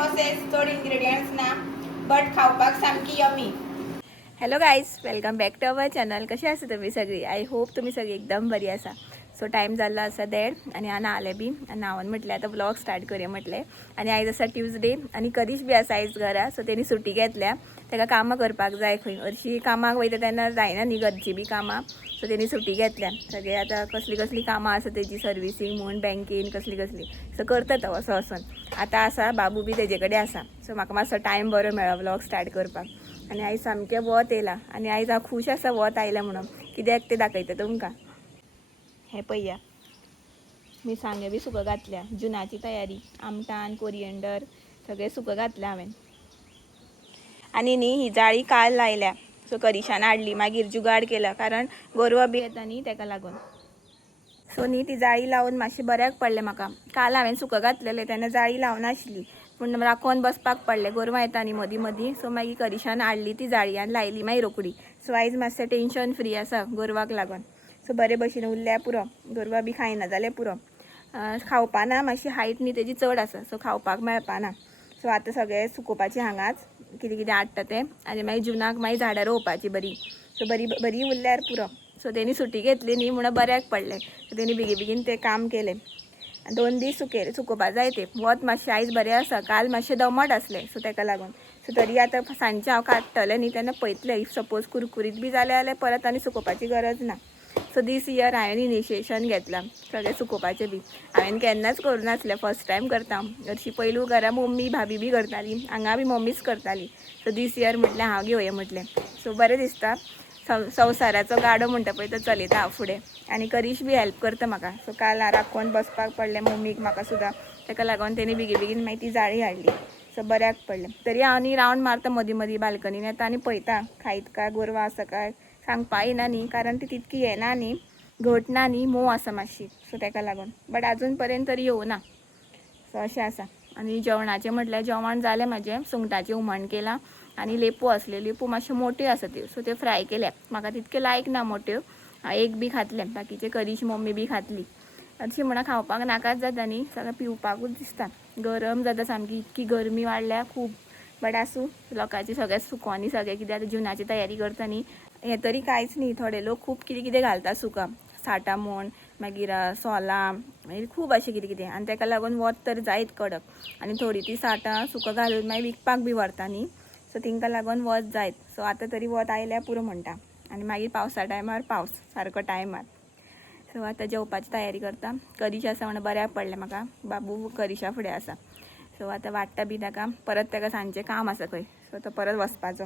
प्रोसेस, चड इंग्रेडियंट्स ना, बट खावपाक सामकी yummy. Hello guys, welcome back to our channel. कशी आसा तुम्ही सगळी? आय होप तुम्ही सगळी एकदम बरी आसा. सो टाईम जाल्लो आसा देड आणि हांव आले बी आनी हांवें म्हटलें आतां व्लॉग स्टार्ट करूया म्हटलें. आनी आयज आसा ट्यूजडे आनी करीश बी आसा आयज घरा. सो तेणी सुटी घेतल्या, ताका कामां करपाक जाय खंय. हरशीं कामाक वयता तेन्ना जायना न्ही घरची बी कामां. सो तेणी सुटी घेतल्या. सगळे आतां कसली कसली कामां आसा तेजी, सर्विसींग म्हूण बँकेन कसली कसली. सो करता तो असो वचून. आतां आसा बाबू बी तेजे कडेन आसा. सो म्हाका मातसो टायम बरो मेळ्ळो व्लॉग स्टार्ट करपाक. आनी आयज सामकें वत येयलां आनी आयज हांव खूश आसा वत आयलां म्हणून. कित्याक तें दाखयता तुमकां. हें पळया, मिरसांगे बी सुको घातल्या, जुनाची तयारी, आमटान कोरियंडर सगळें सुको घातलें हांवें. आनी न्ही ही जाळी काल लायल्या. सो करिशान हाडली, मागीर जुगाड केला कारण गोरवां बी येता न्ही ताका लागून. सो न्ही ती जाळी लावन मातशें बऱ्याक पडलें म्हाका. काल हांवें सुको घातलेलें तेन्ना जाळी लावनाशिल्ली, पूण राखोन बसपाक पडलें. गोरवां येता न्ही मदीं मदीं. सो मागीर करिशान हाडली ती जाळी आनी लायली मागीर रोखडी. सो आयज मातशें टेन्शन फ्री आसा गोरवाक लागून. सो बरे भशेन उरल्या पुरो. गोरवां बी खायना जाल्यार पुरो. खावपाना मातशी हायट न्ही तेजी चड आसा, सो खावपाक मेळपाना. सो आतां सगळें सुकोवपाचें हांगाच, कितें कितें हाडटा तें. आनी मागीर जुनाक मागीर झाडां रोवपाची बरी. सो बरी बरी उरल्यार पुरो. सो तेणी सुटी घेतली न्ही म्हणून बऱ्याक पडलें. सो तेणी बेगीन बेगीन तें काम केलें. 2 दीस सुकोवपा जाय तें. वत मातशें आयज बरें आसा, काल मातशें दमट आसलें सो ताका लागून. सो तरी आतां सांजचें हांव काडटलें न्ही तेन्ना पळयतलें इफ सपोज कुरकुरीत बी जालें जाल्यार परत आनी सुकोवपाची गरज ना. सो दीस इयर हांवें इनिशिएशन घेतलां सगळें सुकोवपाचें बी. हांवें केन्नाच करूं नासलें, फस्ट टायम करता. हरशीं पयलू घरा मम्मी भाभी बी करताली, हांगा बी मम्मीच करताली. सो दीस इयर म्हटलें हांव घेवया म्हटलें. सो बरें दिसता. संवसाराचो गाडो म्हणटा पळय तो चलयता हांव फुडें. आनी करीश बी हेल्प करता म्हाका. सो काल राखोन बसपाक पडलें मम्मीक म्हाका सुद्दां. ताका लागून तेणी बेगीन बेगीन मागीर ती जाळी हाडली. सो बऱ्याक पडलें. तरी हांव न्ही रावंड मारता मदीं मदीं बाल्कनीन येता आनी पळयता खायत काय गोरवां आसा काय. सांगपा येना न्ही कारण ती तितकी हें ना न्ही, घट ना न्ही, मोव आसा मातशी. सो ताका लागून. बट आजून पर्यंत तरी येवना. सो अशें आसा. आनी जेवणाचें म्हटल्यार जेवण जालें म्हाजें. सुंगटाचें हुमण केलां आनी लेपो आसल्यो. लेपो मातश्यो मोट्यो आसा त्यो, सो त्यो फ्राय केल्या. म्हाका तितक्यो लायक ना मोट्यो. हांव एक बी खातलें, बाकीचें करीश मम्मी बी खातली. हरशीं म्हणून खावपाक नाकाच जाता न्ही, सगळें पिवपाकूच दिसता. गरम जाता सामकी, इतकी गरमी वाडल्या खूब. बट आसूं, लोकांची सगळें सुकोवनी सगळें कितें आतां जुनाची तयारी करता न्ही. हें तरी कांयच न्ही, थोडे लोक खूब कितें कितें घालता सुका. साठां म्हण, मागीर सोलां, मागीर खूब अशें कितें कितें. आनी ताका लागून वत तर जायत कडक. आनी थोडीं ती साठां सुको घालून मागीर विकपाक बी व्हरता न्ही. सो तांकां लागून वत जायत. सो आतां तरी वत आयल्यार पुरो म्हणटा. आनी मागीर पावसा टायमार पावस सारको टायमार. सो आतां जेवपाची तयारी करता. करीश आसा म्हणून बऱ्याक पडलें म्हाका. बाबू करिशा फुडें आसा. सो आतां वाडटा बी ताका. परत ताका सांजचें काम आसा खंय, सो तो परत वचपाचो.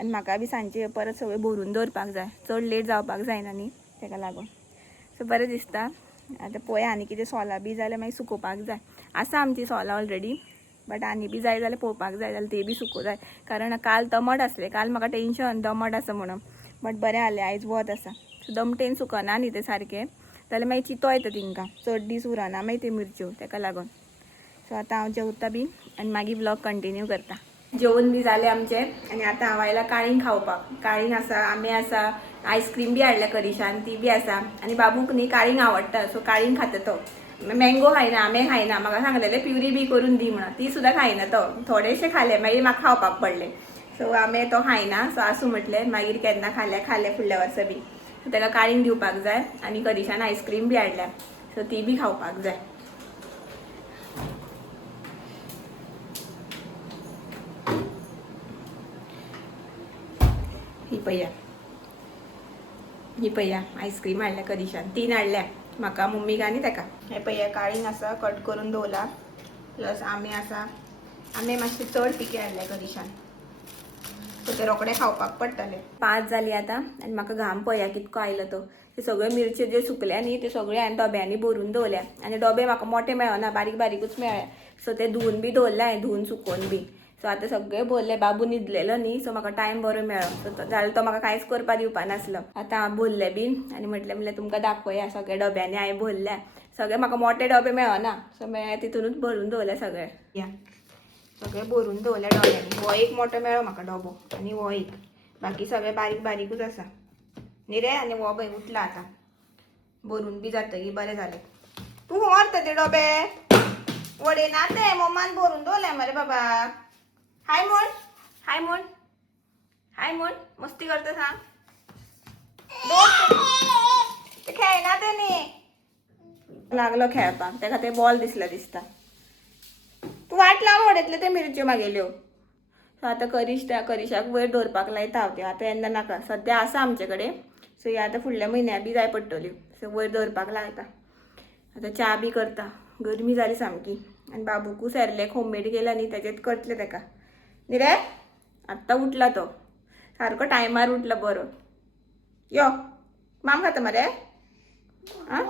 आनी म्हाका बी सांजचें परत सगळें भरून दवरपाक जाय. चड लेट जावपाक जायना न्ही ताका लागून. सो बरें दिसता. आतां पळया आनी कितें सोलां बी जाल्यार मागीर सुकोवपाक जाय. आसा आमची सोलां ऑलरेडी, बट आनी बी जाय जाल्यार पळोवपाक जाय जाल्यार तें बी सुकोवं जाय. कारण काल दमट आसलें. काल म्हाका टेन्शन दमट आसा म्हणून. बट बरें जालें आयज वत आसा. सो दमटेन सुकना न्ही तें सारकें जाल्यार मागीर चितो येता तांकां. चड दीस उरना मागीर त्यो मिरच्यो ताका लागून. सो आतां हांव जेवता बी आनी मागीर व्लॉग कंटिन्यू करता. जेवण बी जालें आमचें आनी आतां हांव आयलां काळींग खावपाक. काळींग आसा, आंबे आसा, आयस्क्रीम बी हाडल्या करिशान ती बी आसा. आनी बाबूक न्ही काळींग आवडटा, सो काळींग खाता तो. मँगो खायना, आंबे खायना. म्हाका सांगलेलें प्युरी बी करून दी म्हणून, ती सुद्दां खायना तो. थोडेशें खालें मागीर म्हाका खावपाक पडलें. सो आंबे तो खायना. सो आसूं म्हटलें मागीर केन्ना खालें फुडल्या वर्सा बी. सो ताका काळींग दिवपाक जाय. आनी करिशान आयस्क्रीम बी हाडल्या, सो ती बी खावपाक जाय. ही पळया आयस्क्रीम हाडल्या करिशान. 3 हाडल्या म्हाका, मम्मीक आनी ताका. हे पळया काळींग आसा कट करून दवरला. प्लस आंबे आसा. आंबे मातशे चड पिके हाडल्या करिशान, सो ते रोखडे खावपाक पडटले. 5 जाली आतां आनी म्हाका घाम पळया कितको आयलो तो. ते सगळे मिरच्यो ज्यो सुकल्या न्ही ते सगळे हांवें डब्यांनी भरून दवरल्या. आनी डबे म्हाका मोठे मेळना, बारीक बारीकूच मेळ्ळे. सो ते धुवन बी दवरले हांवें, धुवन सुकोवन बी. सो आतां सगळें भरलें. बाबू न्हिदलेलो न्ही, सो म्हाका टायम बरो मेळ्ळो. सो जाल्यार तो म्हाका कांयच करपा दिवपा नासलो. आतां हांव भरलें बीन आनी म्हटलें तुमकां दाखोवया. सगळे डब्यांनी हांवें भरल्या. सगळे म्हाका मोठे डबे मेळना, सो तितूनच भरून दवरल्या सगळे. या सगळें भरून दवरल्या डब्यांनी. हो एक मोठो मेळ्ळो म्हाका डबो आनी हो एक. बाकी सगळे बारीक बारीकूच आसा न्ही रे. आनी हो पळय उठला आतां. भरून बी जातकीर बरें जालें. तूं व्हरता ते डबे, वडे ना ते मम्मान भरून दोले मरे बाबा. हाय म्हण, हाय म्हण, हाय म्हण. मस्ती करतो सांग. ते खेळ ना त्याने लागलो खेळपाक, तेका ते बॉल दिसता. तू वाट लाव वड्यातले ते मिरच्यो मागेल्यो. सो आता करिशाक वयर दवरपाक लायता हांव त्यो. आतां येन्ना नाका, सद्या आसा आमचे कडेन. सो ही आतां फुडल्या म्हयन्या बी जाय पडटल्यो. सो वयर दवरपाक लायता. आतां च्या बी करता. गरमी जाली सामकी. आनी बाबूकू सेरलेक होममेड केला न्ही, तेजेत करतले तेका. न्ही रे, आत्तां उठला तो. सारको टायमार उठला बरो. यो माम खाता मरे. आं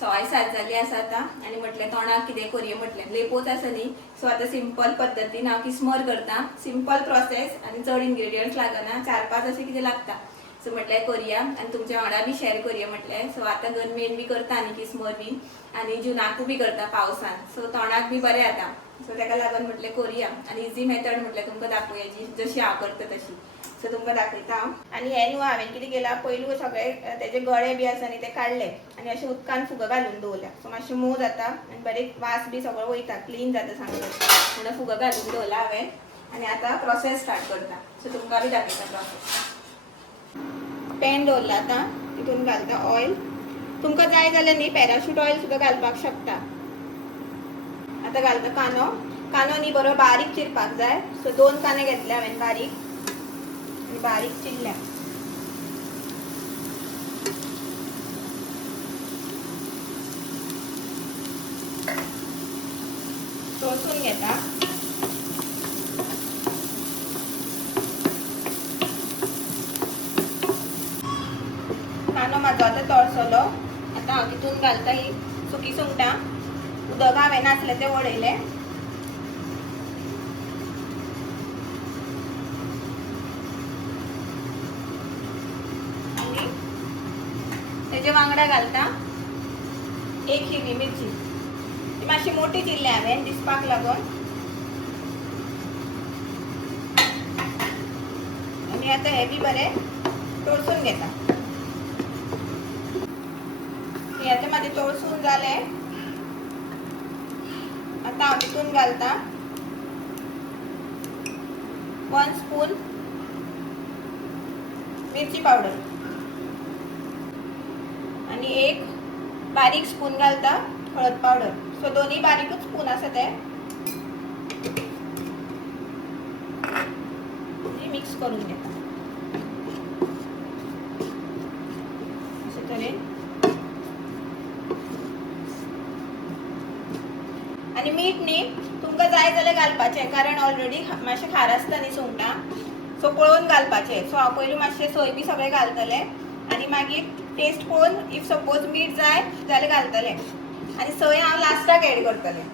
6:30 जाली आसा आतां. आनी म्हटलें तोंडाक कितें करया म्हटलें. लेपोच आसा न्ही, सो आतां सिंपल पद्दतीन हांव किस्मोर करता. सिंपल प्रोसेस आनी चड इन्ग्रेडियंट्स लागना. 4-5 अशें कितें लागता. सो म्हटलें करया आनी तुमच्या वांगडा बी शेअर करया म्हटलें. सो आतां गरमेन बी करता न्ही किस्मोर बी, आनी जुनाकू बी करता पावसान. सो तोंडाक बी बरें जाता. सो ताका लागून म्हटलें करया. आनी इजी मेथड म्हटलें तुमकां दाखोवया जशी हांव करता तशी. सो तुमकां दाखयता हांव. आनी हे न्हू हांवें कितें केलां, पयलू सगळे तेजे गळे बी आसा न्ही ते काडले आनी अशें उदकान फुगो घालून दवरल्या. सो मातशें मोव जाता आनी बरें वास बी सगळो वयता, क्लीन जाता सामकें. म्हणून फुगो घालून दवरला हांवें. आनी आतां प्रोसेस स्टार्ट करता. सो तुमकां बी दाखयता प्रोसेस. पॅन दवरला आतां, तितून घालता ऑयल. तुमकां जाय जाल्यार न्ही पॅराशूट ऑयल सुद्दां घालपाक शकता. आतां घालता कांदो न्ही बरो बारीक चिरपाक जाय. सो 2 कांदे घेतले हांवें बारीक, आनी बारीक चिरल्या. तळसून घेता. कांदो म्हाजो आतां तळसलो. आतां हांव तितून घालता ही सुकी सुंगटां. उदक हांवें नासलें तें वडयलें. आनी तेजे वांगडा घालता 1 हिरवी मिरची. ती मातशी मोठी चिरली हांवें दिसपाक लागून. आनी आतां हे बी बरें तळसून घेता. हे आतां म्हाजे तळसून जाले. आतां हांव तितून घालता 1 स्पून मिरची पावडर आनी 1 बारीक स्पून घालता हळद पावडर. सो दोन्ही बारीकूच स्पून आसा ते. मिक्स करून घेता अशे तरेन. आनी मीठ न्ही तुमकां जाय जाल्यार घालपाचें, कारण ऑलरेडी मातशें खार आसता न्ही सुंगटां. सो पळोवन घालपाचें. सो हांव पयलीं मातशें सोय बी सगळें घालतलें आनी मागीर टेस्ट पळोवन इफ सपोज मीठ जाय जाल्यार घालतलें. आनी सोय हांव लास्टाक एड करतलें,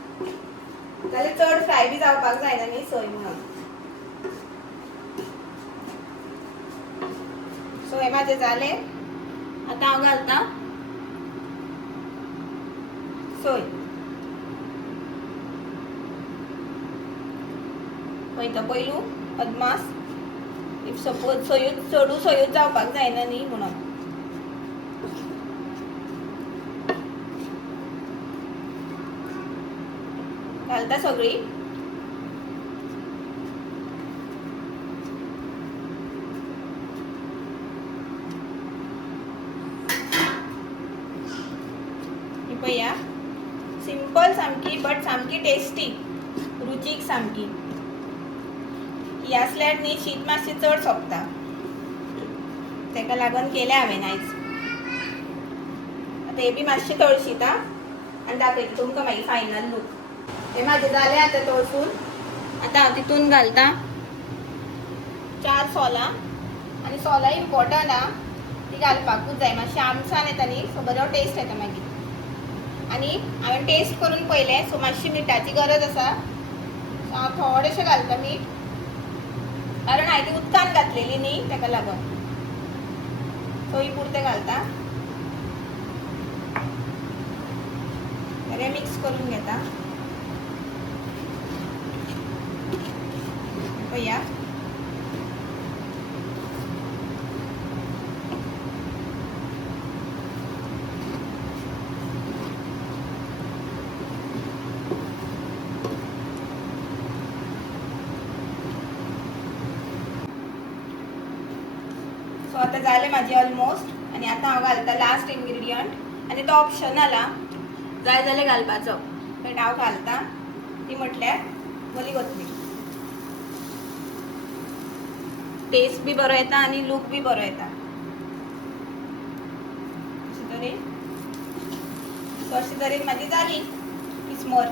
जाल्यार चड फ्राय बी जावपाक जायना न्ही सोय म्हणून. सो हे म्हाजें जालें. आतां हांव घालता सोय. पळयता पयलू अदमास. इफ सपोज चडू सोयूच जावपाक जायना न्ही म्हणून. घालता सगळी. पळया सिंपल सामकी बट सामकी टेस्टी, रुचीक सामकी. ही आसल्यार न्ही शीत मातशें चड सोंपता. तेका लागून केलें हांवें आयज. आतां हे बी मातशें तळशीता आनी दाखयता तुमकां मागीर फायनल लूक. हे म्हाजें जालें आतां तळसून. आतां हांव तितून घालता 4 सोलां. आनी सोलां इम्पॉर्टंट आहा, ती घालपाकूच जाय. मातशें आमसाण येता न्ही सो बरो टेस्ट येता मागीर. आनी हांवें टेस्ट करून पळयलें सो मातशी मिठाची गरज आसा. सो हांव थोडेशें घालता मीठ, कारण हांवें ती उदकान घातलेली न्ही तेका लागून. सो ही पुरतें घालता. बरें मिक्स करून घेता. पळया आता झाले माझे ऑलमोस्ट आणि आता हांव घालता लास्ट इन्ग्रेडियंट आणि तो ऑप्शनल हा जाय जाल्यार घालपाचो बट हांव घालता ती म्हटल्यार ओली कोथमीर. टेस्ट बी बरो येता आणि लूक बी बरो येता. अशे तरेन माझी जाली किसमोर.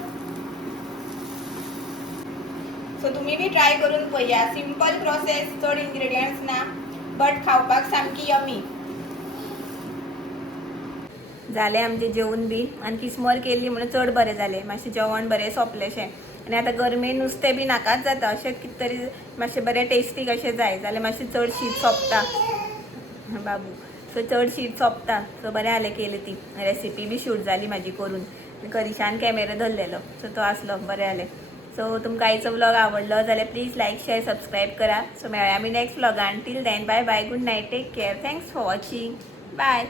सो तुम्ही बी ट्राय करून पळया. सिंपल प्रोसेस, चड इन्ग्रेडियंट्स ना बट खावपाक सामकी यमी. झाले आमचे जेवण बी आणि किसमोर केल्ली म्हणून चड बरें जालें. मातशें जेवण बरें सोंपलेशें आनी आतां गर्मेन नुस्तें बी नाकाच जाता. अशें कितें तरी मातशें बरें टेस्टी कशें जाय जाल्यार मातशें चड शीत सोंपता बाबू. सो चड शीत सोंपता. सो बरें जालें केली ती रेसिपी बी शूट जाली म्हाजी करून. करिशान कॅमेरा धरलेलो सो तो आसलो बरें जालें. सो तुमकां आयचो व्लॉग आवडलो जाल्यार प्लीज लायक शेअर सबस्क्राईब करा. सो मेळ्या आमी नेक्स्ट व्लॉगान. Till then bye bye, good night, take care, thanks for watching, bye.